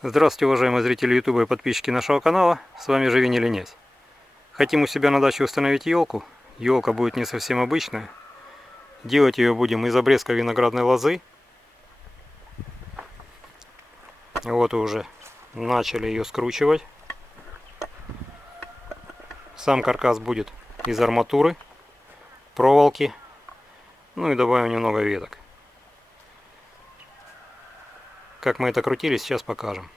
Здравствуйте, уважаемые зрители YouTube и подписчики нашего канала. С вами Живи не ленясь. Хотим у себя на даче установить елку. Елка будет не совсем обычная. Делать ее будем из обрезка виноградной лозы. Вот уже начали ее скручивать. Сам каркас будет из арматуры, проволоки. Ну и добавим немного веток. Как мы это крутили, сейчас покажем.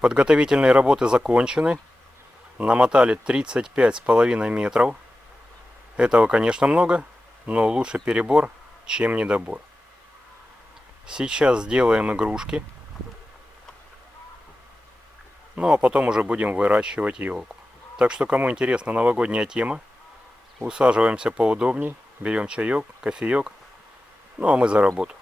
Подготовительные работы закончены. Намотали 35,5 метров. Этого, конечно, много, но лучше перебор, чем недобор. Сейчас сделаем игрушки. Ну а потом уже будем выращивать елку. Так что, кому интересна новогодняя тема, усаживаемся поудобней, берем чаек, кофеек. Ну а мы за работу.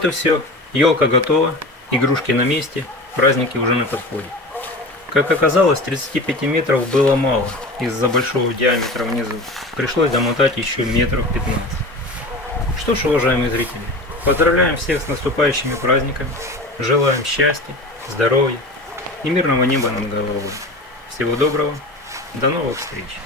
Вот и все. Елка готова, игрушки на месте, праздники уже на подходе. Как оказалось, 35 метров было мало из-за большого диаметра внизу. Пришлось домотать еще метров 15. Что ж, уважаемые зрители, поздравляем всех с наступающими праздниками. Желаем счастья, здоровья и мирного неба над головой. Всего доброго, до новых встреч!